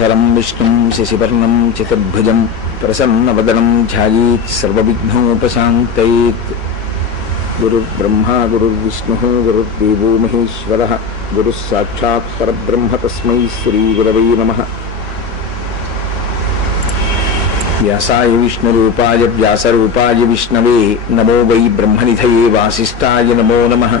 शशिधरं विष्णुं शशिवर्णं चतुर्भुजं प्रसन्नवदनं ध्यायेत् सर्वविघ्नोपशान्तयेत्। गुरुर्ब्रह्मा, गुरुर्विष्णुः, गुरुर्देवो महेश्वर गुरुः साक्षात् परब्रह्म तस्मै श्रीगुरवै नमः। व्यासाय विष्णु व्यासरूपाय विष्णवे, नमो वै ब्रह्म ब्रह्मनिधये वासीय नमो नमः।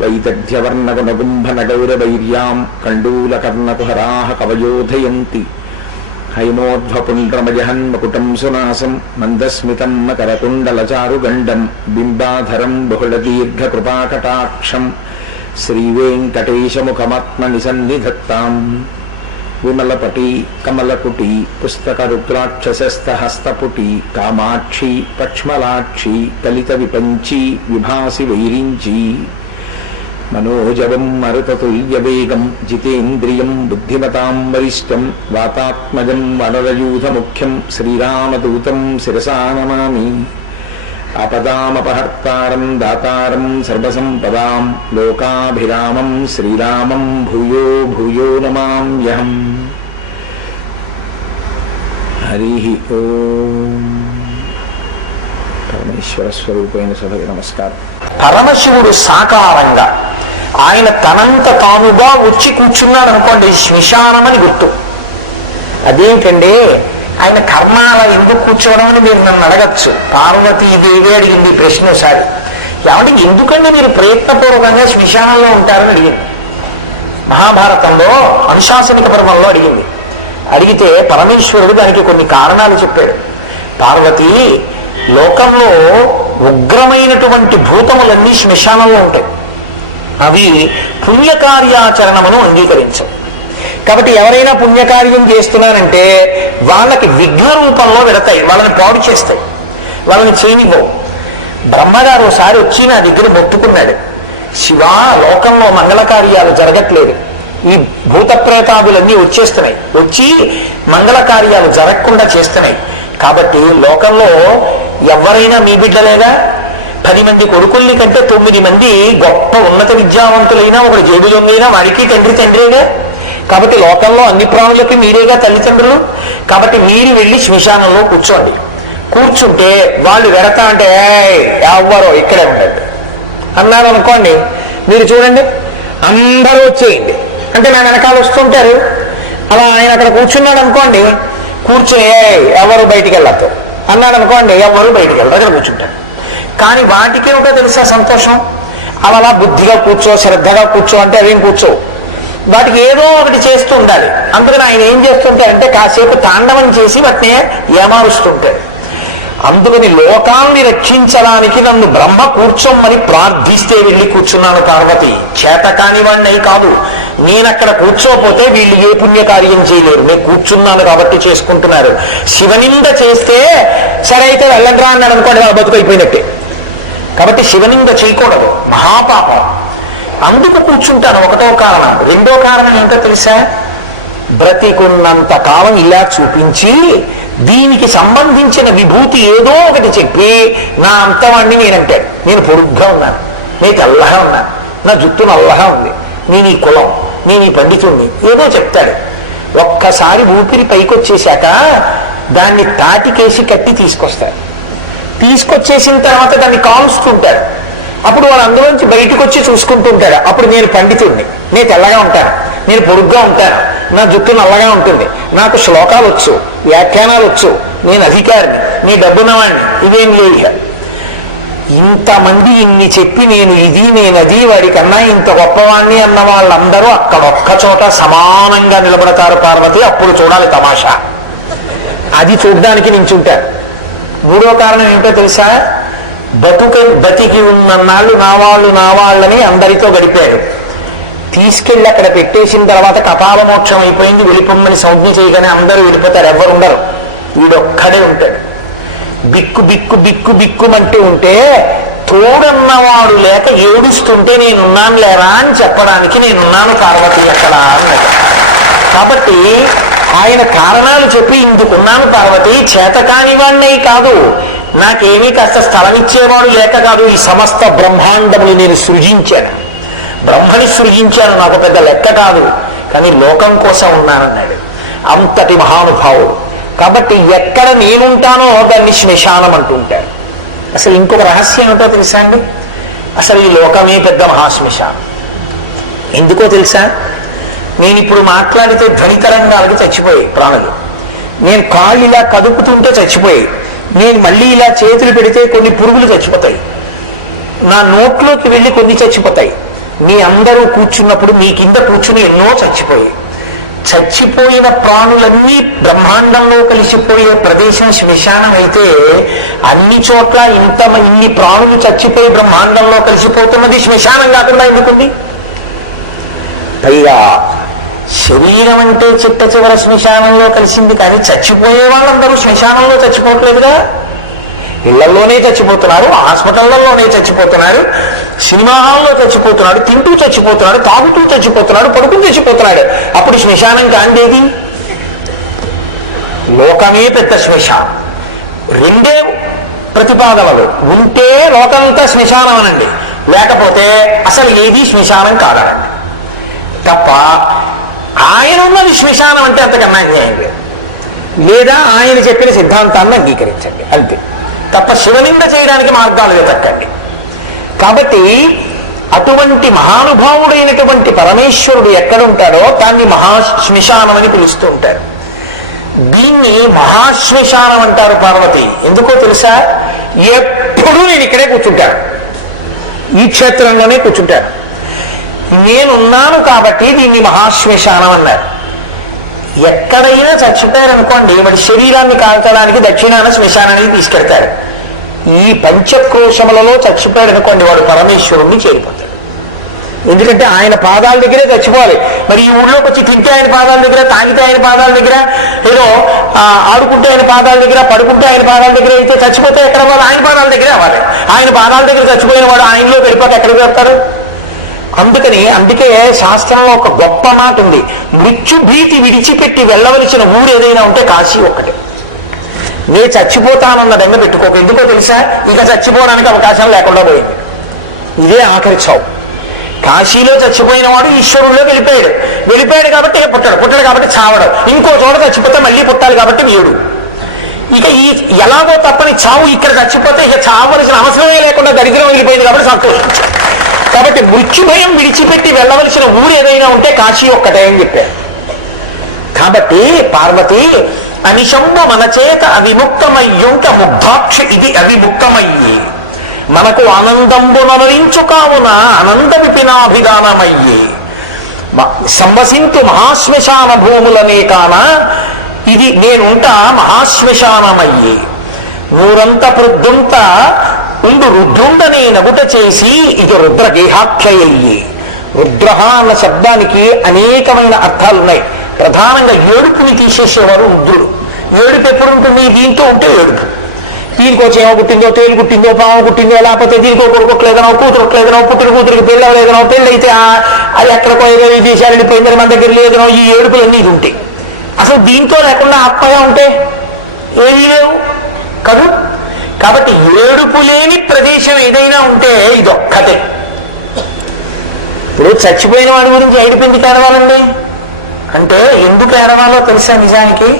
వైదగ్ధ్యవర్ణగుణగుంభనగౌరవైర్యాం కండూలకర్ణకుహరాహ కవయోధయంతి హైమోధ్వపుండ్రమజహన్మకుటం సునాసం మందస్మితం మకరకుండలచారుగండం బింబాధరం బహుళదీర్ఘకృపాకటాక్షం శ్రీవేంకటేశముఖమాత్మని సన్నిధత్తాం విమలపటి కమలకుటి పుస్తకరుద్రాక్షసస్తహస్తపుటి కామాక్షి పక్ష్మలాక్షి కలిత విపంచి విభాసి వైరించి మనోజవం మరుతతుల్యవేగం జితేంద్రియం బుద్ధిమతాం వరిష్టం వాతాత్మజం వనరయూధముఖ్యం శ్రీరామదూతం శిరసా నమామి. ఆపదామపహర్తారం దాతారం సర్వసంపదాం లోకాభిరామం శ్రీరామం భూయో భూయో నమామ్యహం. హరి ఓం. పరమేశ్వర స్వరూపైన సభకి నమస్కారం. పరమశివుడు సాకారంగా ఆయన తనంత తానుగా వచ్చి కూర్చున్నాడు అనుకోండి శ్మశానమని గుర్తు. అదేంటండి ఆయన కర్మాల ఎందుకు కూర్చోవడం అని మీరు నన్ను అడగచ్చు. పార్వతీదేవి అడిగింది ప్రశ్న ఒకసారి. కాబట్టి ఎందుకండి మీరు ప్రయత్నపూర్వకంగా శ్మశానంలో ఉంటారని అడిగింది? మహాభారతంలో అనుశాసనిక పర్వంలో అడిగింది. అడిగితే పరమేశ్వరుడు దానికి కొన్ని కారణాలు చెప్పాడు. పార్వతి లోకంలో ఉగ్రమైనటువంటి భూతములన్నీ శ్మశానంలో ఉంటాయి. అవి పుణ్యకార్యాచరణమును అంగీకరించవు కాబట్టి ఎవరైనా పుణ్యకార్యం చేస్తున్నారంటే వాళ్ళకి విఘ్న రూపంలో వెడతాయి వాళ్ళని పాడు చేస్తాయి వాళ్ళని చేయనివ్వవు. బ్రహ్మగారు ఒకసారి వచ్చి నా దగ్గర మొత్తుకున్నాడు శివ లోకంలో మంగళకార్యాలు జరగట్లేదు. ఈ భూత ప్రేతాదులన్నీ వచ్చేస్తున్నాయి. వచ్చి మంగళ కార్యాలు జరగకుండా చేస్తున్నాయి. కాబట్టి లోకంలో ఎవరైనా మీ బిడ్డలేగా పది మంది కొడుకుల్ని కంటే తొమ్మిది మంది గొప్ప ఉన్నత విద్యావంతులైనా ఒకడు జేబు దొంగైనా వాడికి తండ్రి తండ్రిగా. కాబట్టి లోకంలో అన్ని ప్రాణులకి మీరేగా తల్లిదండ్రులు? కాబట్టి మీరు వెళ్ళి శ్మశానంలో కూర్చోండి. కూర్చుంటే వాళ్ళు వెడతా అంటే "ఏయ్, ఎవ్వరో ఇక్కడే ఉండండి. అన్నారు అనుకోండి మీరు చూడండి అందరూ వచ్చేయండి. అంటే నా వెనకాల వస్తుంటారు. అలా ఆయన అక్కడ కూర్చున్నాడు అనుకోండి కూర్చో ఎవరు బయటికి వెళ్ళతో అన్నాడు అనుకోండి ఎవరు బయటికి వెళ్ళరు. అక్కడ కూర్చుంటారు. కానీ వాటికేమిటో తెలుసా సంతోషం? అవి అలా బుద్ధిగా కూర్చో శ్రద్ధగా కూర్చో అంటే అవేం కూర్చో? వాటికి ఏదో ఒకటి చేస్తూ ఉండాలి. అందుకని ఆయన ఏం చేస్తుంటారంటే కాసేపు తాండవం చేసి వాటిని ఏమారుస్తుంటాడు అందుకని లోకాల్ని రక్షించడానికి నన్ను బ్రహ్మ కూర్చోమని ప్రార్థిస్తే వెళ్ళి కూర్చున్నాను పార్వతి. చేత కానివాణ్ణి కాదు. నేనక్కడ కూర్చోపోతే వీళ్ళు ఏ పుణ్యకార్యం చేయలేరు. నేను కూర్చున్నాను కాబట్టి చేసుకుంటున్నారు. శివనింద చేస్తే సరే అయితే వెళ్ళండ్రా అన్నాడు అనుకోండి బతుకైపోయినట్టే కాబట్టి శివనింద చేయకూడదు మహాపాపం. అందుకు కూర్చుంటాను ఒకటో కారణం. రెండో కారణం ఏంటో తెలుసా? బ్రతికున్నంత కాలం ఇలా చూపించి దీనికి సంబంధించిన విభూతి ఏదో ఒకటి చెప్పి నా అంతవాణ్ణి నేనంటాడు నేను పొడుగ్గా ఉన్నాను. నేను తెల్లగా ఉన్నాను. నా జుట్టు నల్లగా ఉంది. నేను ఈ కులం. నేను ఈ పండితుణ్ణి. ఏదో చెప్తాడు. ఒక్కసారి ఊపిరి పైకొచ్చేశాక దాన్ని తాటికేసి కట్టి తీసుకొస్తాడు. తీసుకొచ్చేసిన తర్వాత దాన్ని కాల్స్తుంటాడు అప్పుడు వాడు అందులోంచి బయటకు వచ్చి చూసుకుంటూ ఉంటాడు అప్పుడు నేను పండితుడిని నేను తెల్లగా ఉంటాను. నేను పొడుగ్గా ఉంటాను. నా జుట్టు నల్లగా ఉంటుంది. నాకు శ్లోకాలు వచ్చు వ్యాఖ్యానాలు వచ్చు. నేను అధికారిని. నీ డబ్బున్నవాడిని ఇవేం లేదు ఇంతమంది ఇన్ని చెప్పి నేను ఇది నేను అది వాడికన్నా ఇంత గొప్పవాణ్ణి అన్న వాళ్ళందరూ అక్కడ ఒక్క చోట సమానంగా నిలబడతారు పార్వతి. అప్పుడు చూడాలి తమాషా. అది చూడ్డానికి నించుంటారు. మూడో కారణం ఏంటో తెలుసా? బతుక బతికి ఉన్నన్నాళ్ళు నా వాళ్ళు నా వాళ్ళని అందరితో గడిపాడు. తీసుకెళ్ళి అక్కడ పెట్టేసిన తర్వాత కపాల మోక్షం అయిపోయింది. వెళ్ళిపోమ్మని సంజ్ఞ చేయగానే అందరూ వెళ్ళిపోతారు ఎవరు ఉండరు. వీడొక్కడే ఉంటాడు. బిక్కు బిక్కు బిక్కు బిక్కుమంటూ ఉంటే తోడన్నవాడు లేక ఏడుస్తుంటే నేనున్నాను లేరా అని చెప్పడానికి నేనున్నాను పార్వతి అక్కడ అన్నాడు. కాబట్టి ఆయన కారణాలు చెప్పి ఇందుకున్నాను పార్వతి చేతకాని వాణ్ణి కాదు. నాకేమీ కాస్త స్థలం ఇచ్చేవాడు లేక కాదు ఈ సమస్త బ్రహ్మాండముని నేను సృజించాను. బ్రహ్మని సృజించాను నాకు పెద్ద లెక్క కాదు కానీ లోకం కోసం ఉన్నానన్నాడు. అంతటి మహానుభావుడు. కాబట్టి ఎక్కడ నేనుంటానో దాన్ని శ్మశానం అంటుంటాడు అసలు ఇంకొక రహస్యం ఏమిటో తెలుసా అండి? అసలు ఈ లోకమే పెద్ద మహాశ్మశానం. ఎందుకో తెలుసా? నేను ఇప్పుడు మాట్లాడితే ధ్వనితరంగాలకు చచ్చిపోయాయి ప్రాణులు. నేను కాళ్ళు ఇలా కదుపుతుంటే చచ్చిపోయాయి. నేను మళ్ళీ ఇలా చేతులు పెడితే కొన్ని పురుగులు చచ్చిపోతాయి. నా నోట్లోకి వెళ్ళి కొన్ని చచ్చిపోతాయి. మీ అందరూ కూర్చున్నప్పుడు మీ కింద కూర్చుని ఎన్నో చచ్చిపోయాయి. చచ్చిపోయిన ప్రాణులన్నీ బ్రహ్మాండంలో కలిసిపోయే ప్రదేశం శ్మశానం అయితే అన్ని చోట్ల ఇంత ఇన్ని ప్రాణులు చచ్చిపోయి బ్రహ్మాండంలో కలిసిపోతున్నది శ్మశానం కాకుండా ఎందుకుంది? పైగా శరీరం అంటే చిట్ట చివర శ్మశానంలో కలిసింది కానీ చచ్చిపోయే వాళ్ళందరూ శ్మశానంలో చచ్చిపోవట్లేదుగా? ఇళ్ళలోనే చచ్చిపోతున్నారు హాస్పిటళ్ళలోనే చచ్చిపోతున్నారు సినిమా హాల్లో చచ్చిపోతున్నాడు తింటూ చచ్చిపోతున్నాడు తాగుతూ చచ్చిపోతున్నాడు పడుకుని చచ్చిపోతున్నాడు. అప్పుడు శ్మశానం కాందేది లోకమే పెద్ద శ్మశానం. రెండే ప్రతిపాదనలు. ఉంటే లోకమంతా శ్మశానం అనండి లేకపోతే అసలు ఏది శ్మశానం కాదనండి. తప్ప ఆయన ఉన్నది శ్మశానం అంటే అంతకన్నా అన్యాయం లేదు. లేదా ఆయన చెప్పిన సిద్ధాంతాన్ని అంగీకరించండి. అంతే. తప్ప శివలింగ చేయడానికి మార్గాలు వెతక్కండి కాబట్టి అటువంటి మహానుభావుడైనటువంటి పరమేశ్వరుడు ఎక్కడుంటాడో దాన్ని మహాశ్మశానం అని పిలుస్తూ ఉంటారు. దీన్ని మహాశ్మశానం అంటారు పార్వతి. ఎందుకో తెలుసా? ఎప్పుడూ నేను ఇక్కడే కూర్చుంటాను. ఈ క్షేత్రంలోనే కూర్చుంటాను. నేనున్నాను కాబట్టి దీన్ని మహాశ్మశానం అన్నారు. ఎక్కడైనా చచ్చిపోయారనుకోండి మరి శరీరాన్ని కాల్చడానికి దక్షిణాన శ్మశానానికి తీసుకెడతారు. ఈ పంచక్రోశములలో చచ్చిపోయాడు అనుకోండి వాడు పరమేశ్వరుణ్ణి చేరిపోతాడు. ఎందుకంటే ఆయన పాదాల దగ్గరే చచ్చిపోవాలి. మరి ఈ ఊళ్ళోకి వచ్చి తింటే ఆయన పాదాల దగ్గర తాగితే ఆయన పాదాల దగ్గర ఏదో ఆడుకుంటే ఆయన పాదాల దగ్గర పడుకుంటే ఆయన పాదాల దగ్గర అయితే చచ్చిపోతే ఎక్కడ వాళ్ళు? ఆయన పాదాల దగ్గరే అవ్వాలి ఆయన పాదాల దగ్గర చచ్చిపోయిన వాడు ఆయనలో వెళ్ళిపోతే ఎక్కడికి వెళ్తారు అందుకని అందుకే శాస్త్రంలో ఒక గొప్ప మాట ఉంది. మృత్యుభీతి విడిచిపెట్టి వెళ్ళవలసిన ఊరు ఏదైనా ఉంటే కాశీ ఒక్కటే. నే చచ్చిపోతానన్న దెంగ పెట్టుకోక. ఎందుకో తెలుసా? ఇక చచ్చిపోవడానికి అవకాశం లేకుండా పోయింది. ఇదే ఆఖరి చావు. కాశీలో చచ్చిపోయిన వాడు ఈశ్వరుల్లో వెళ్ళిపోయాడు. వెళ్ళిపోయాడు కాబట్టి ఇక పుట్టాడు. పుట్టాడు కాబట్టి చావడం. ఇంకో చోట చచ్చిపోతే మళ్ళీ పుట్టాలి కాబట్టి వీడు. ఇక ఈ ఎలాగో తప్పని చావు ఇక్కడ చచ్చిపోతే ఇక చావలసిన అవసరమే లేకుండా దరిద్రం వెళ్ళిపోయింది కాబట్టి సంతోషించాడు కాబట్టి మృత్యు భయం విడిచిపెట్టి వెళ్ళవలసిన ఊరు ఏదైనా ఉంటే కాశీ ఒక్కటే అని చెప్పారు. కాబట్టి పార్వతి అనిశమ్మ మన చేత అవిముక్తమయ్యుంట ముగ్ధాక్ష ఇది అవిముక్తమయ్యి మనకు ఆనందంబునరించు కావున ఆనంద విపినాభిధానమయ్యి మ- సంవసింతు మహాశ్మశాన భూములనే కాన ఇది నేనుంట మహాశ్మశానమయ్యి నూరంత ప్రొద్దుంత ఉండు రుద్రుండనే నగుట చేసి ఇది రుద్రగేహాఖ్యయ్యి రుద్ర అన్న శబ్దానికి అనేకమైన అర్థాలు ఉన్నాయి ప్రధానంగా ఏడుపుని తీసేసేవారు రుద్రుడు ఏడుపు ఎప్పుడు ఉంటుంది దీంతో ఉంటే ఏడుపు దీనికో ఏమో పుట్టిందో తేలి పుట్టిందో పాము పుట్టిందో లేకపోతే దీనికో కూతురు కూతురుట్లేదనో పుట్టిన కూతురికి పెళ్ళి అవ్వలేదనో పెళ్ళి అయితే ఆ- అది ఎక్కడికో ఏదో దేశాలు వెళ్ళిపోయిందని మన దగ్గర లేదనో ఈ ఏడుపులన్నీ ఇది ఉంటాయి అసలు దీంతో లేకుండా ఆత్మగా ఉంటే ఏమీ లేవు కదా కాబట్టి ఏడుపు లేని ప్రదేశం ఏదైనా ఉంటే ఇది ఒక్కటే ఇప్పుడు చచ్చిపోయిన వాడి గురించి ఏడిపింది ఎందుకు ఏడవాలండి? అంటే ఎందుకు ఏడవాలో తెలుసా నిజానికి?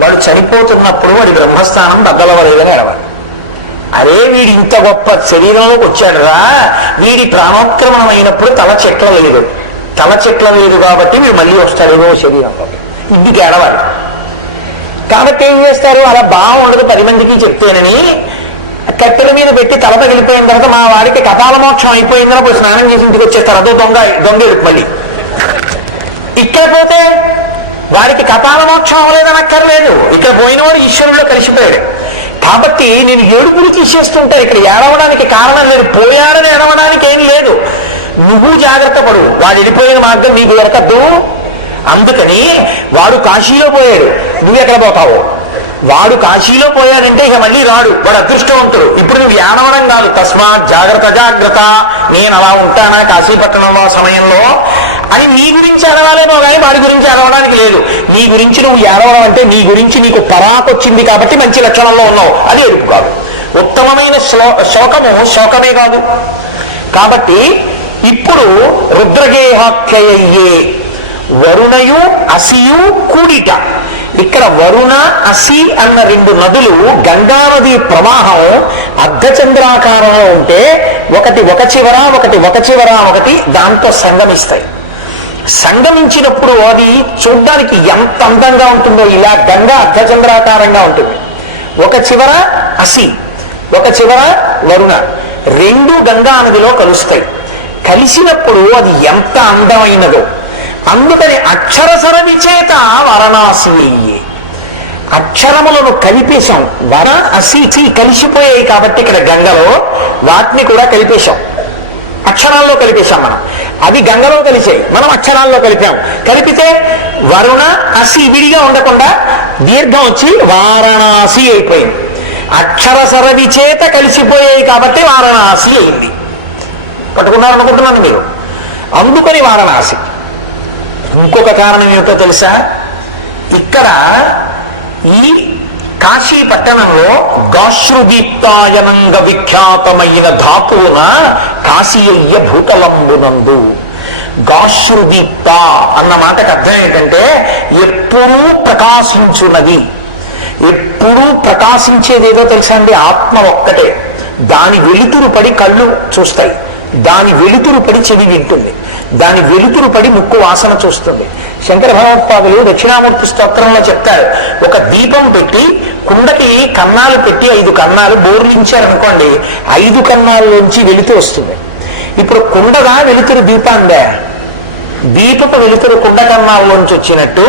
వాడు చనిపోతున్నప్పుడు వాడి బ్రహ్మస్థానం దగ్గలవలేదని ఏడవాలి. అరే వీడి ఇంత గొప్ప శరీరంలోకి వచ్చాడురా వీడి ప్రాణోత్క్రమణం అయినప్పుడు తల చెట్ల లేదు. తల చెట్ల లేదు కాబట్టి వీడు మళ్ళీ వస్తాడేమో శరీరంలోకి. ఇందుకు ఏడవాలి. కాబట్టి ఏం చేస్తారు? అలా బాగుండదు పది మందికి చెప్తేనని కట్టెల మీద పెట్టి తల తగిలిపోయిన తర్వాత మా వాడికి కపాల మోక్షం అయిపోయిందని అప్పుడు స్నానం చేసి ఇంటికి వచ్చేస్తారు. అదో దొంగ దొంగ మళ్ళీ. ఇక్కడ పోతే వాడికి కపాల మోక్షం అవ్వలేదని అక్కర్లేదు. ఇక్కడ పోయినవాడు ఈశ్వరుల్లో కలిసిపోయాడు. కాబట్టి నేను ఏడుపులు తీసేస్తుంటా ఇక్కడ ఏడవడానికి కారణం లేదు. పోయాడని ఏడవడానికి ఏం లేదు. నువ్వు జాగ్రత్త పడు. వాడు వెళ్ళిపోయిన మార్గం నీకు దొరకద్దు. అందుకని వాడు కాశీలో పోయాడు. నువ్వు ఎక్కడ పోతావు? వాడు కాశీలో పోయాడంటే ఇక మళ్ళీ రాడు. వాడు అదృష్టవంతుడు. ఇప్పుడు నువ్వు ఏడవడం కాదు. తస్మాత్ జాగ్రత్త జాగ్రత్త. నేను అలా ఉంటానా కాశీపట్టణంలో సమయంలో? అని నీ గురించి అడవాలేమో కానీ వాడి గురించి అడవడానికి లేదు. నీ గురించి నువ్వు ఏడవడం అంటే నీ గురించి నీకు పరాకొచ్చింది కాబట్టి మంచి లక్షణంలో ఉన్నావు. అది ఎరుపు కాదు. ఉత్తమమైన శ్లో శోకము శోకమే కాదు. కాబట్టి ఇప్పుడు రుద్రగేహాఖ్యయ్యే వరుణయు అసియు కూడిట. ఇక్కడ వరుణ అసి అన్న రెండు నదులు గంగా నది ప్రవాహం అర్ధచంద్రాకారంలో ఉంటే ఒకటి ఒక చివర ఒకటి ఒక చివర ఒకటి దాంతో సంగమిస్తాయి. సంగమించినప్పుడు అది చూడ్డానికి ఎంత అందంగా ఉంటుందో ఇలా గంగా అర్ధచంద్రాకారంగా ఉంటుంది. ఒక చివర అసి ఒక చివర వరుణ రెండు గంగా నదిలో కలుస్తాయి. కలిసినప్పుడు అది ఎంత అందమైనదో. అందుకని అక్షరసర విచేత వారణాసి అక్షరములను కలిపేశాం. వర అసి చి కలిసిపోయాయి కాబట్టి ఇక్కడ గంగలో వాటిని కూడా కలిపేశాం. అక్షరాల్లో కలిపేశాం మనం. అవి గంగలో కలిసాయి. మనం అక్షరాల్లో కలిపాం. కలిపితే వరుణ అసి విడిగా ఉండకుండా దీర్ఘం వచ్చి వారణాసి అయిపోయింది. అక్షరసర విచేత చేత కలిసిపోయాయి కాబట్టి వారణాసి అయింది పట్టుకున్నారనుకుంటున్నాను మీరు. అందుకని వారణాసి. ఇంకొక కారణం ఏమిటో తెలుసా? ఇక్కడ ఈ కాశీ పట్టణంలో గాశ్రుదీప్తాయనంగ విఖ్యాతమైన ధాతువున కాశీయ్య భూతలంబునందు. గాశ్రుదీప్త అన్న మాటకు అర్థం ఏంటంటే ఎప్పుడూ ప్రకాశించున్నది ఎప్పుడూ ప్రకాశించేది ఏదో తెలుసా అండి? ఆత్మ ఒక్కటే. దాని వెలుతురు పడి కళ్ళు చూస్తాయి. దాని వెలుతురు పడి చెవి వింటుంది. దాని వెలుతురు పడి ముక్కు వాసన చూస్తుంది. శంకర భగవత్పాదులు దక్షిణామూర్తి స్తోత్రంలో చెప్తారు ఒక దీపం పెట్టి కుండకి కన్నాలు పెట్టి ఐదు కన్నాలు బోర్లించారనుకోండి ఐదు కన్నాల్లోంచి వెలుతురు వస్తుంది. ఇప్పుడు కుండగా వెలుతురు దీపాందే? దీపపు వెలుతురు కుండ కన్నాల్లోంచి వచ్చినట్టు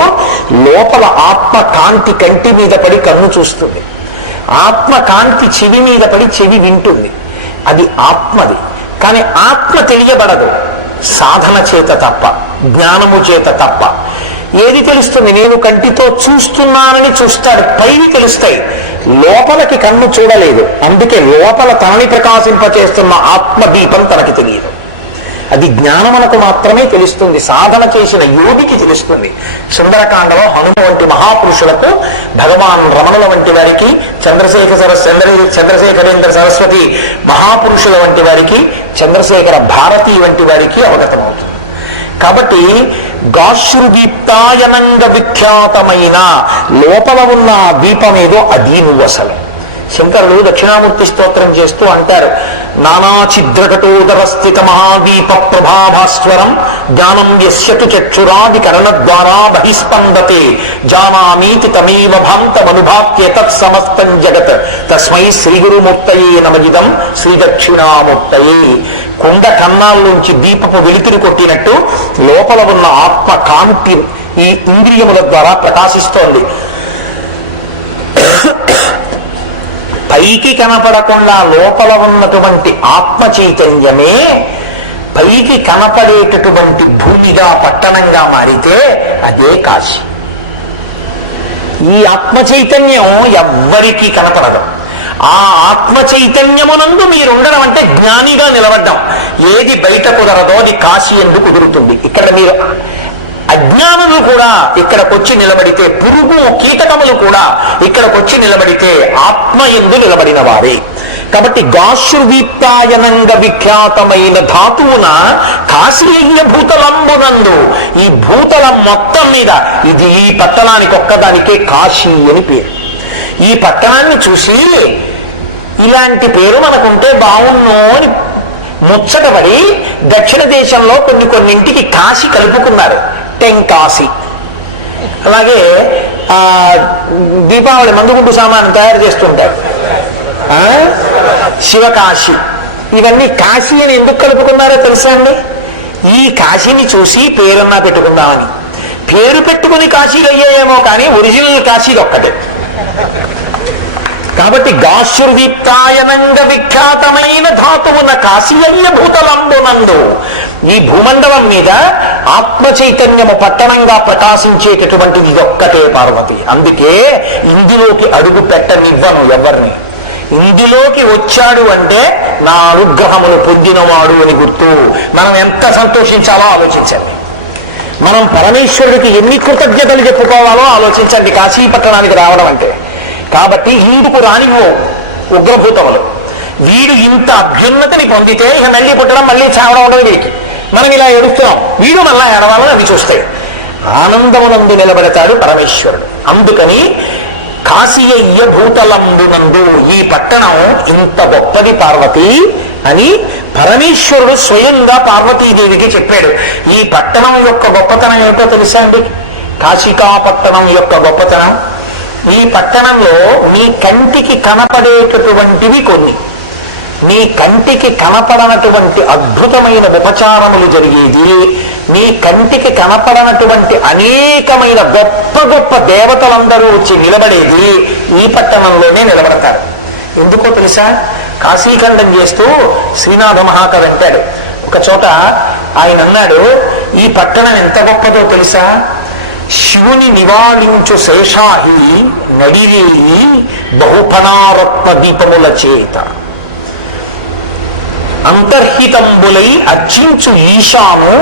లోపల ఆత్మ కాంతి కంటి మీద పడి కన్ను చూస్తుంది. ఆత్మ కాంతి చెవి మీద పడి చెవి వింటుంది. అది ఆత్మది. కానీ ఆత్మ తెలియబడదు. సాధన చేత తప్ప జ్ఞానము చేత తప్ప. ఏది తెలుస్తుంది? నేను కంటితో చూస్తున్నానని చూస్తాడు. పైవి తెలుస్తాయి. లోపలికి కన్ను చూడలేదు. అందుకే లోపల తనని ప్రకాశింపచేస్తున్న ఆత్మ దీపం తనకి తెలియదు. అది జ్ఞానమునకు మాత్రమే తెలుస్తుంది. సాధన చేసిన యోగికి తెలుస్తుంది. సుందరకాండలో హనుమ వంటి మహాపురుషులకు భగవాన్ రమణుల వంటి వారికి చంద్రశేఖర సరస్ చంద్ర చంద్రశేఖరేంద్ర సరస్వతి మహాపురుషుల వంటి వారికి చంద్రశేఖర భారతి వంటి వారికి అవగతమవుతుంది కాబట్టి గాశ్రుదీప్తాయనంగ విఖ్యాతమైన లోపల ఉన్న దీపమేదో దీపం ఏదో అది నువ్వు అసలు. శంకరులు దక్షిణామూర్తి స్తోత్రం చేస్తూ అంటారు నానాచిద్రకటోదరస్థిత మహాదీప ప్రభాభాస్వరం జ్ఞానం యస్యతు చక్షురాది కరణ ద్వారా బహిస్పందతే జానామీతి తమేవ భాంతమనుభాప్య సమస్తం జగత్ తస్మై శ్రీ గురుమూర్తయే నమజిదం శ్రీ దక్షిణామూర్తయే కుండ కన్నాల్లోంచి దీపపు వెలుతురు కొట్టినట్టు లోపల ఉన్న ఆత్మ కాంతి ఈ ఇంద్రియముల ద్వారా ప్రకాశిస్తోంది. పైకి కనపడకుండా లోపల ఉన్నటువంటి ఆత్మ చైతన్యమే పైకి కనపడేటటువంటి భూమిగా పట్టణంగా మారితే అదే కాశీ. ఈ ఆత్మ చైతన్యం ఎవ్వరికీ కనపడదు. ఆ ఆత్మ చైతన్యమునందు మీరుండడం అంటే జ్ఞానిగా నిలబడ్డం. ఏది బయట కుదరదో అది కాశీ ఎందు కుదురుతుంది. ఇక్కడ మీరు అజ్ఞానులు కూడా ఇక్కడకొచ్చి నిలబడితే పురుగు కీటకములు కూడా ఇక్కడకొచ్చి నిలబడితే ఆత్మ ఎందు నిలబడిన వారే కాబట్టి గాశ్రుదీప్తాయనంగా విఖ్యాతమైన ధాతువున కాశీయ భూతలంబునందు ఈ భూతలం మొత్తం మీద ఇది ఈ పట్టణానికి ఒక్కదానికే కాశీ అని పేరు. ఈ పట్టణాన్ని చూసి ఇలాంటి పేరు మనకుంటే బాగున్నో అని ముచ్చటపడి దక్షిణ దేశంలో కొన్ని కొన్నింటికి కాశీ కలుపుకున్నారు. టెంకాశి అలాగే దీపావళి మందుగుండు సామాను తయారు చేస్తుంటారు. శివకాశి. ఇవన్నీ కాశీ అని ఎందుకు కలుపుకున్నారో తెలుసా అండి? ఈ కాశీని చూసి పేరన్నా పెట్టుకుందామని. పేరు పెట్టుకుని కాశీలు అయ్యాయేమో కానీ ఒరిజినల్ కాశీలు ఒక్కటే. కాబట్టి గాశ్రుదీప్తాయనంగ విఖ్యాతమైన ధాతువున కాశీయ్య భూతలంబునందు ఈ భూమండలం మీద ఆత్మ చైతన్యము పట్టణంగా ప్రకాశించేటటువంటిది ఇదొక్కటే పార్వతి. అందుకే ఇందులోకి అడుగు పెట్టనివ్వను ఎవరిని ఇందులోకి వచ్చాడు అంటే నా అనుగ్రహమును పొందినవాడు అని గుర్తు. మనం ఎంత సంతోషించాలో ఆలోచించండి. మనం పరమేశ్వరుడికి ఎన్ని కృతజ్ఞతలు చెప్పుకోవాలో ఆలోచించండి. కాశీ పట్టణానికి రావడం అంటే. కాబట్టి ఇందుకు రానివ్వు ఉగ్రభూతములు. వీడు ఇంత అభ్యున్నతిని పొందితే ఇక మళ్ళీ పుట్టడం మళ్ళీ చావడం ఉండదు వీడికి. మనం ఇలా ఏడుస్తున్నాం. వీడు మళ్ళా ఏడవాలని అవి చూస్తాయి. ఆనందమునందు నిలబెడతాడు పరమేశ్వరుడు. అందుకని కాశీయ్య భూతలందునందు ఈ పట్టణం ఇంత గొప్పది పార్వతి అని పరమేశ్వరుడు స్వయంగా పార్వతీదేవికి చెప్పాడు. ఈ పట్టణం యొక్క గొప్పతనం ఏమిటో తెలుసా అండి? కాశికా పట్టణం యొక్క గొప్పతనం. ఈ పట్టణంలో మీ కంటికి కనపడేటటువంటివి కొన్ని. నీ కంటికి కనపడనటువంటి అద్భుతమైన ఉపచారములు జరిగేది నీ కంటికి కనపడనటువంటి అనేకమైన గొప్ప గొప్ప దేవతలందరూ వచ్చి నిలబడేది ఈ పట్టణంలోనే నిలబడతారు. ఎందుకో తెలుసా? కాశీఖండం చేస్తూ శ్రీనాథ మహాకవి అంటాడు. ఒక చోట ఆయన అన్నాడు ఈ పట్టణం ఎంత గొప్పదో తెలుసా? శివుని నివాళించు శేషాహి నడిరేయి బహుపణారత్న దీపముల చేత. అంతర్హితంబులై అర్చించు ఈశాను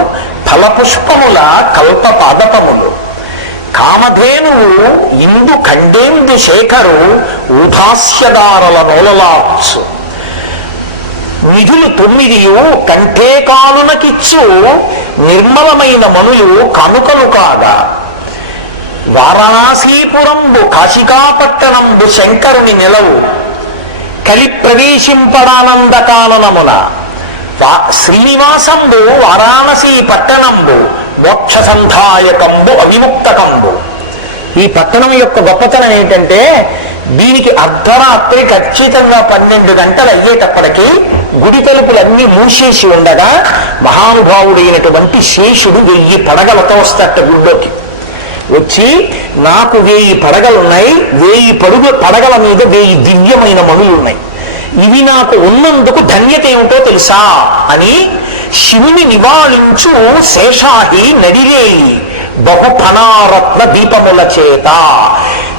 ఫలపుష్పముల కల్ప పాదపములు కామధేనువు ఇందు ఖండేందు శేఖరు ఊధాస్యదారల నోలలాప్సు నిధులు తొమ్మిదియు కంఠే కాలునకిచ్చు నిర్మలమైన మనులు కనుకలు కాగా. వారణాసీపురంబు కాశికాపట్టణంబు శంకరుని నిలవు. కలి ప్రవేశింపడానందకాలనమున వా- శ్రీనివాసంబు వారాణసీ పట్టణంబు మోక్ష సంధాయకంబు అవిముక్తకంబు. ఈ పట్టణం యొక్క గొప్పతనం ఏంటంటే దీనికి అర్ధరాత్రి ఖచ్చితంగా పన్నెండు గంటలు అయ్యేటప్పటికీ గుడి తలుపులన్నీ మూసేసి ఉండగా మహానుభావుడైనటువంటి శేషుడు వెయ్యి పడగలతో వస్తట గుడిలోకి వచ్చి నాకు వేయి పడగలున్నాయి వేయి పడుగు పడగల మీద వేయి దివ్యమైన మనులున్నాయి ఇవి నాకు ఉన్నందుకు ధన్యత ఏమిటో తెలుసా అని శివుని నివాళించు శేషాహి నడిరేయి బహుఫణారత్న దీపముల చేత.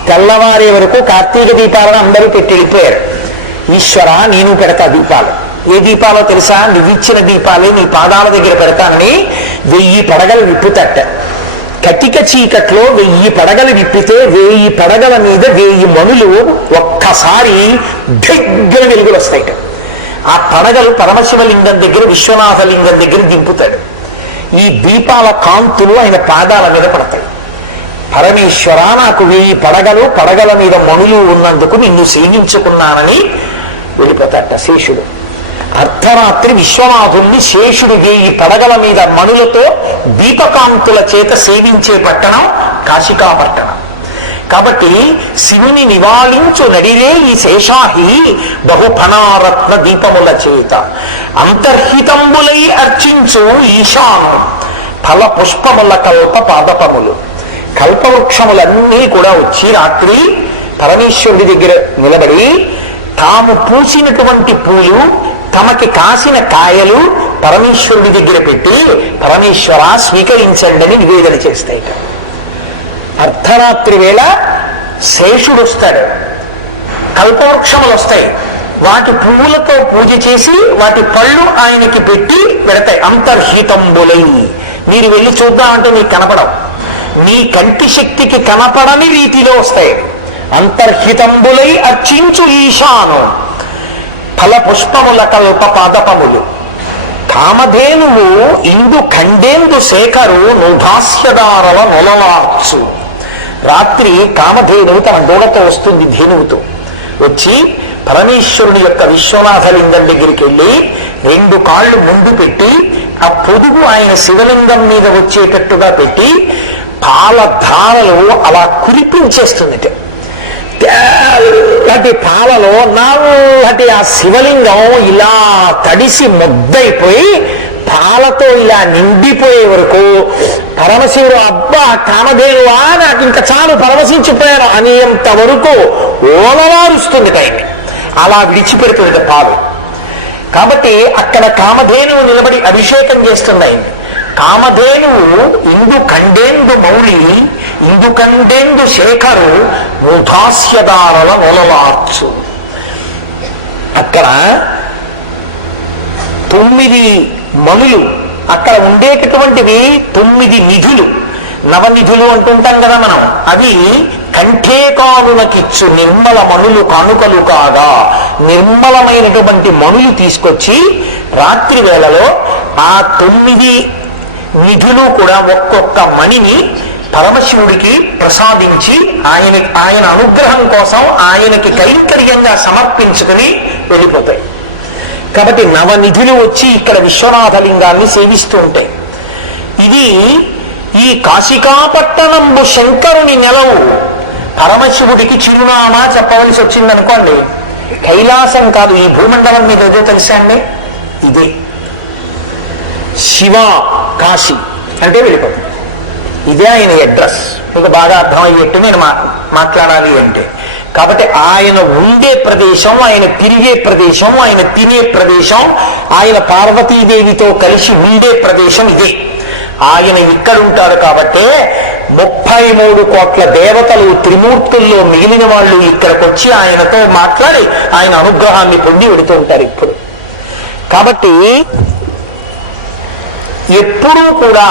తెల్లవారే వరకు కార్తీక దీపాలను అందరూ పెట్టి వెళ్ళిపోయారు. ఈశ్వర నేను పెడతా దీపాలు. ఏ దీపాలో తెలుసా? నువ్విచ్చిన దీపాలే నీ పాదాల దగ్గర పెడతానని వెయ్యి పడగలు విప్పుతట్ట. కటిక చీకట్లో వెయ్యి పడగలు విప్పితే వేయి పడగల మీద వేయి మణులు ఒక్కసారి దగ్గర వెలుగులు వస్తాయి. ఆ పడగలు పరమశివలింగం దగ్గర విశ్వనాథలింగం దగ్గర దింపుతాడు. ఈ దీపాల కాంతులు ఆయన పాదాల మీద పడతాయి. పరమేశ్వర నాకు వెయ్యి పడగలు పడగల మీద మణులు ఉన్నందుకు నిన్ను సేవించుకున్నానని వెళ్ళిపోతాట శేషుడు. అర్ధరాత్రి విశ్వనాథుణ్ణి శేషుడు వేయి పడగల మీద మణులతో దీపకాంతుల చేత సేవించే పట్టణం కాశికా పట్టణం కాబట్టి శివుని నివాళించు నడిరే ఈ శేషాహి బహుఫణారత్న దీపముల చేత. అంతర్హితంబులై అర్చించు ఈశాను ఫల పుష్పముల కల్ప పాదపములు. కల్పవృక్షములన్నీ కూడా వచ్చి రాత్రి పరమేశ్వరుడి దగ్గర నిలబడి తాము పూసినటువంటి పూలు తమకి కాసిన కాయలు పరమేశ్వరుడి దగ్గర పెట్టి పరమేశ్వర స్వీకరించండి అని నివేదన చేస్తాయి అర్ధరాత్రి వేళ శేషుడు వస్తాడు కల్పవృక్షములు వస్తాయి వాటి పువ్వులతో పూజ చేసి వాటి పళ్ళు ఆయనకి పెట్టి పెడతాయి. అంతర్హితంబులై. మీరు వెళ్ళి చూద్దామంటే మీకు కనపడవు. నీ కంటి శక్తికి కనపడని రీతిలో వస్తాయి. అంతర్హితంబులై అర్చించు ఈశాను. ఫల పుష్పముల కల్ప పాదపములు కామధేనువు ఇందు ఖండేందు శేఖరు నుభాస్యదారల నొలలార్చు రాత్రి కామధేనువు తన దూడతో వస్తుంది ధేనువుతో. వచ్చి పరమేశ్వరుని యొక్క విశ్వనాథలింగం దగ్గరికి వెళ్ళి రెండు కాళ్ళు ముందు పెట్టి ఆ పొదుగు ఆయన శివలింగం మీద వచ్చేటట్టుగా పెట్టి పాల ధారలు అలా కురిపించేస్తుంది నల్లటి పాలలో నల్లటి ఆ శివలింగం ఇలా తడిసి ముద్దైపోయి పాలతో ఇలా నిండిపోయే వరకు పరమశివుడు అబ్బా కామధేనువా నాకు ఇంకా చాలు పరమశించిపోయాను అనేంత వరకు ఓలవారుస్తుంది టైంని అలా విడిచిపెడుతుంది పాలు. కాబట్టి అక్కడ కామధేనువు నిలబడి అభిషేకం చేస్తుంది ఆయన కామధేనువు ఇందు కండేందు మౌళి ఇందుకంటేందు శేఖరు వృధాస్యదారల వలలార్చు. అక్కడ తొమ్మిది మనులు అక్కడ ఉండేటటువంటివి తొమ్మిది నిధులు. నవనిధులు అంటుంటాం కదా మనం. అవి కంఠేకారులకిచ్చు నిర్మల మనులు కానుకలు కాగా. నిర్మలమైనటువంటి మనులు తీసుకొచ్చి రాత్రి వేళలో ఆ తొమ్మిది నిధులు కూడా ఒక్కొక్క మణిని పరమశివుడికి ప్రసాదించి ఆయన ఆయన అనుగ్రహం కోసం ఆయనకి కైంకర్యంగా సమర్పించుకుని వెళ్ళిపోతాయి. కాబట్టి నవనిధులు వచ్చి ఇక్కడ విశ్వనాథలింగాన్ని సేవిస్తూ ఉంటాయి. ఇది ఈ కాశికాపట్టణంబు శంకరుని నెలవు. పరమశివుడికి చిరునామా చెప్పవలసి వచ్చింది అనుకోండి కైలాసం కాదు ఈ భూమండలం మీద ఏదో తెలుసా అండి? ఇదే. శివ కాశీ అంటే వెళ్ళిపోతుంది ఇదే ఆయన అడ్రస్. మీకు బాగా అర్థమయ్యేట్టు నేను మా మాట్లాడాలి అంటే. కాబట్టి ఆయన ఉండే ప్రదేశం ఆయన తిరిగే ప్రదేశం ఆయన తినే ప్రదేశం ఆయన పార్వతీదేవితో కలిసి ఉండే ప్రదేశం ఇదే. ఆయన ఇక్కడ ఉంటారు కాబట్టే ముప్పై మూడు కోట్ల దేవతలు త్రిమూర్తుల్లో మిగిలిన వాళ్ళు ఇక్కడికి వచ్చి ఆయనతో మాట్లాడి ఆయన అనుగ్రహాన్ని పొంది వెడుతూ ఉంటారు ఇప్పుడు. కాబట్టి ఎప్పుడూ కూడా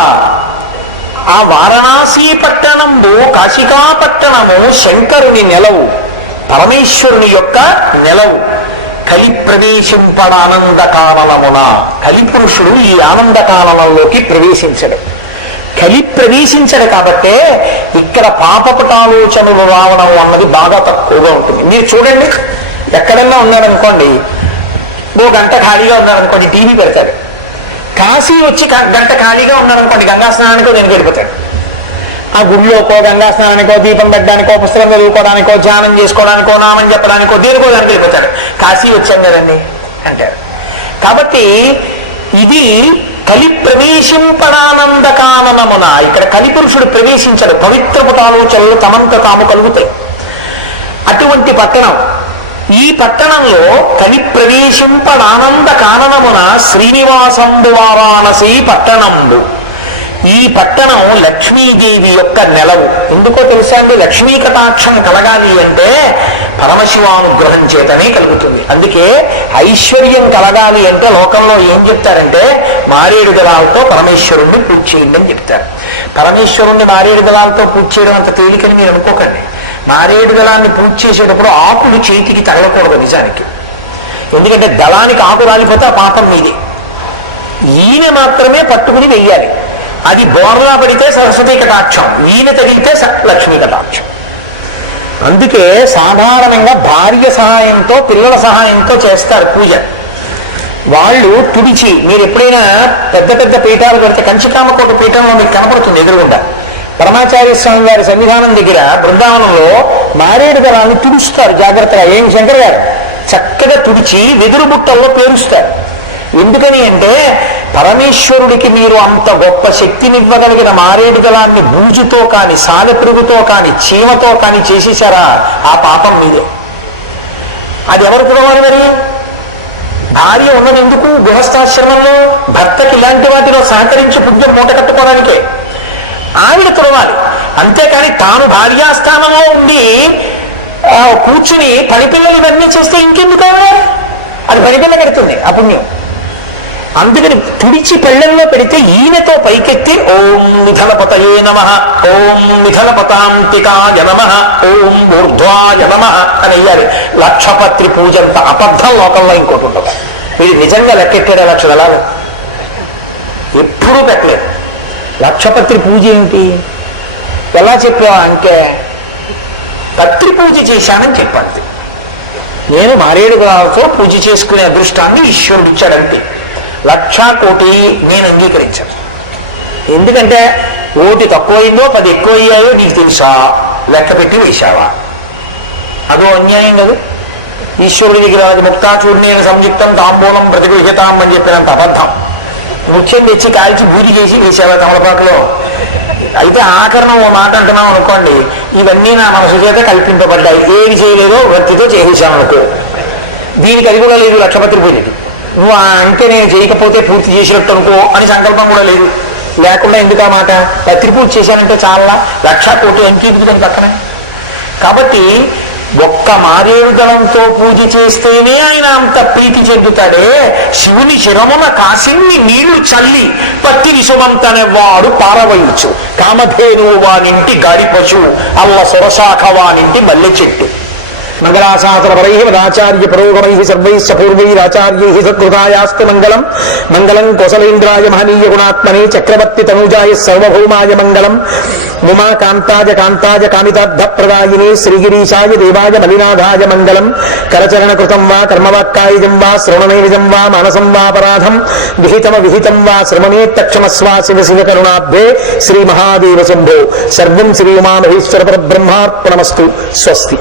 ఆ వారణాసి పట్టణంబు కాశికా పట్టణము శంకరుని నెలవు పరమేశ్వరుని యొక్క నెలవు. కలి ప్రవేశింపడ ఆనందకానలమున కలిపురుషుడు ఈ ఆనందకాలంలోకి ప్రవేశించడు. కలి ప్రవేశించడు కాబట్టే ఇక్కడ పాపపటాలోచనలు రావడం అన్నది బాగా తక్కువగా ఉంటుంది. మీరు చూడండి ఎక్కడన్నా ఉన్నారనుకోండి ఓ గంట ఖాళీగా ఉన్నారనుకోండి టీవీ పెడతాడు. కాశీ వచ్చి గంట ఖాళీగా ఉన్నారనుకోండి గంగా స్నానానికో నేను వెళ్ళిపోతాడు ఆ గుళ్ళోకో గంగా స్నానానికో దీపం పెట్టడానికో పుస్తకం చదువుకోవడానికో ధ్యానం చేసుకోవడానికో నామం చెప్పడానికో దేనికో దానికి వెళ్ళిపోతాడు. కాశీ వచ్చాం కదండి అంటారు. కాబట్టి ఇది కలి ప్రవేశింపడానంద కాననమున ఇక్కడ కలిపురుషుడు ప్రవేశించడు. పవిత్రపు ఆలోచనలు తమంత తాము కలుగుతాయి. అటువంటి పట్టణం ఈ పట్టణంలో కని ప్రవేశింపడానంద కారణమున శ్రీనివాసంబు వారాణసి పట్టణంబు ఈ పట్టణం లక్ష్మీదేవి యొక్క నెలవు. ఎందుకో తెలుసా అండి? లక్ష్మీ కటాక్షం కలగాలి అంటే పరమశివానుగ్రహం చేతనే కలుగుతుంది. అందుకే ఐశ్వర్యం కలగాలి అంటే లోకంలో ఏం చెప్తారంటే మారేడు దళాలతో పరమేశ్వరుణ్ణి పూజ చేయండి అని చెప్తారు. పరమేశ్వరుణ్ణి మారేడు దళాలతో పూజ చేయడం అంత తేలికని మీరు అనుకోకండి. మారేడు దళాన్ని పూజ చేసేటప్పుడు ఆకులు చేతికి తగలకూడదు నిజానికి. ఎందుకంటే దళానికి ఆకు రాలిపోతే ఆ పాపం మీదే. ఈయన మాత్రమే పట్టుకుని వెయ్యాలి. అది బోర్లా పడితే సరస్వతి కటాక్షం ఈయన తగిలితే స- లక్ష్మీ కటాక్షం. అందుకే సాధారణంగా భార్య సహాయంతో పిల్లల సహాయంతో చేస్తారు పూజ. వాళ్ళు తుడిచి మీరు ఎప్పుడైనా పెద్ద పెద్ద పీఠాలు పెడితే కంచికామకోట పీఠంలో మీకు కనపడుతుంది ఎదురుగుండా. పరమాచార్య స్వామి వారి సన్నిధానం దగ్గర బృందావనంలో మారేడు దళాన్ని తుడుస్తారు. జాగ్రత్తగా. ఏం? శంకర్ గారు చక్కగా తుడిచి వెదురు బుట్టల్లో పేరుస్తారు. ఎందుకని అంటే పరమేశ్వరుడికి మీరు అంత గొప్ప శక్తినివ్వగలిగిన మారేడు దళాన్ని బూజుతో కాని సాలెపురుగుతో కాని చీమతో కాని చేసేసారా ఆ పాపం మీదే అది ఎవరు కురవాలి మరి? భార్య ఉన్నది ఎందుకు గృహస్థాశ్రమంలో భర్తకి ఇలాంటి వాటిలో సహకరించి పుణ్యం మూట కట్టుకోవడానికే. ఆవిడ తుడవాలి అంతేకాని తాను భార్యాస్థానంలో ఉండి ఆ, కూర్చుని పనిపిల్లలు ఇవన్నీ చేస్తే ఇంకెందుకు ఆవిడ? అది పనిపిల్ల కడుతుంది ఆ పుణ్యం అందుకని తుడిచి పెళ్ళల్లో పెడితే ఈయనతో పైకెత్తి ఓం మిథలపతయే నమ ఓం మిథలపతాంతికాయ నమ ఓం ఊర్ధ్వాయ నమ అని అయ్యారు. లక్షపత్రి పూజంత అబద్ధం లోకంలో ఇంకోటి ఉంటుంది వీడు నిజంగా లెక్కెట్టాడే లక్ష ఎప్పుడూ పెట్టలేదు. లక్షపత్రి పూజ ఏంటి? ఎలా చెప్పావా అంటే పత్రి పూజ చేశానని చెప్పండి. నేను మారేడు కావచ్చు పూజ చేసుకునే అదృష్టాన్ని ఈశ్వరుడు ఇచ్చాడంటే లక్షా కోటి నేను అంగీకరించాను. ఎందుకంటే ఓటి తక్కువైందో పది ఎక్కువ అయ్యాయో నీకు తెలుసా? లెక్క పెట్టి వేశావా? అదో అన్యాయం కదా. ఈశ్వరుడి దగ్గర అది ముక్తాచూర్ణేన సంయుక్తం తాంబూలం ప్రతిగృహితాం అని చెప్పినంత అబద్ధం. ముత్యం తెచ్చి కాల్చి బూరి చేసి వేసావా తమలపాకులో. అయితే ఆఖరణ ఓ మాట అంటున్నాం అనుకోండి ఇవన్నీ నా మనసు చేత కల్పింపబడ్డాయి. ఏమి చేయలేదో వ్యక్తితో చేసేసాను అనుకో. దీనికి అది కూడా లేదు లక్షపత్రి పూజకి. నువ్వు ఆ అంకె నేను చేయకపోతే పూర్తి చేసినట్టు అనుకో అని సంకల్పం కూడా లేదు. లేకుండా ఎందుకు ఆ మాట? పత్రి పూజ చేశానంటే చాలా లక్ష కోటి అంకీకృతం పక్కనే. కాబట్టి ఒక్క మారేడుదనంతో పూజ చేస్తేనే ఆయన అంత ప్రీతి చెందుతాడే. శివుని శిరమున కాసిన్ని నీళ్ళు చల్లి పత్తి విషమంతనే వాడు పారవయించు కామధేనువు వానింటి గాడి పశువు అల్ల సురశాఖ వానింటి మల్లె చెట్టు మంగళాశాసనపరై మదాచార్య పురోగమై సర్వైశ్చ పూర్వైరాచార్యై సత్కృతాయాస్తు మంగళం. మంగళం కోసలేంద్రాయ మహనీయ గుణాత్మనే చక్రవర్తి తనూజాయ సర్వభౌమాయ మంగళం. ఉమా కాంతాజ కాంతాజ కామితార్థ ప్రదాయినే శ్రీగిరీశాయ దేవాయ మలినాథాయ మంగళం. కరచరణ కృతం వా కర్మవాక్కాయుజం వా శ్రవణనైజం వా మానసం వాపరాధం విహితమ విహితం వా శ్రమణేత్తక్షమస్వా శివ శివ కరుణాబ్ధే శ్రీ మహాదేవ శంభో. సర్వం శ్రీ ఉమామహేశ్వర పరబ్రహ్మార్పణమస్తు. స్వస్తి.